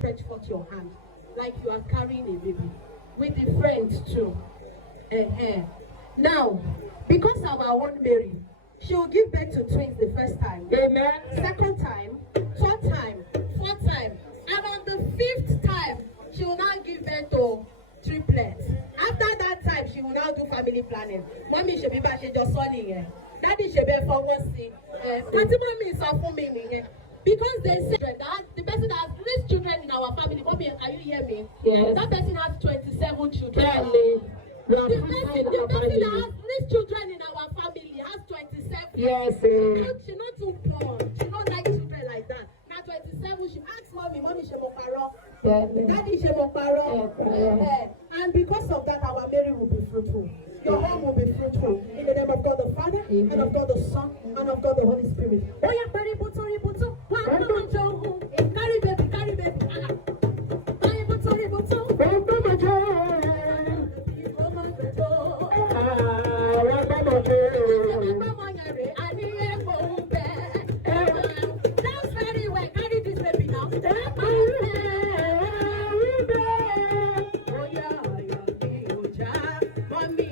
stretch forth your hand like you are carrying a baby with the friend too. Now, because our own Mary, she will give birth to twins the first time. Amen. Second time, third time, fourth time, and on the fifth time, she will now give birth to triplets. After that time, she will now do family planning. Mommy should be back, she just saw it. Daddy should be for one see. What mommy is for me? Because they say that the person that has least children in our family, mommy, can you hear me? Yes. That person has 27 children. Clearly, The person that has least children in our family has 27. yes. She not too poor. She not like children like that. Now 27, she asks mommy, she mo paro. Daddy, she mo paro. And because of that, our Mary will be fruitful. Your home will be fruitful. In the name of God the Father, and of God the Son, and of God the Holy Spirit. Oh yeah, carry baby, carry baby. That's very well. Carry this baby now. Oh yeah, mommy.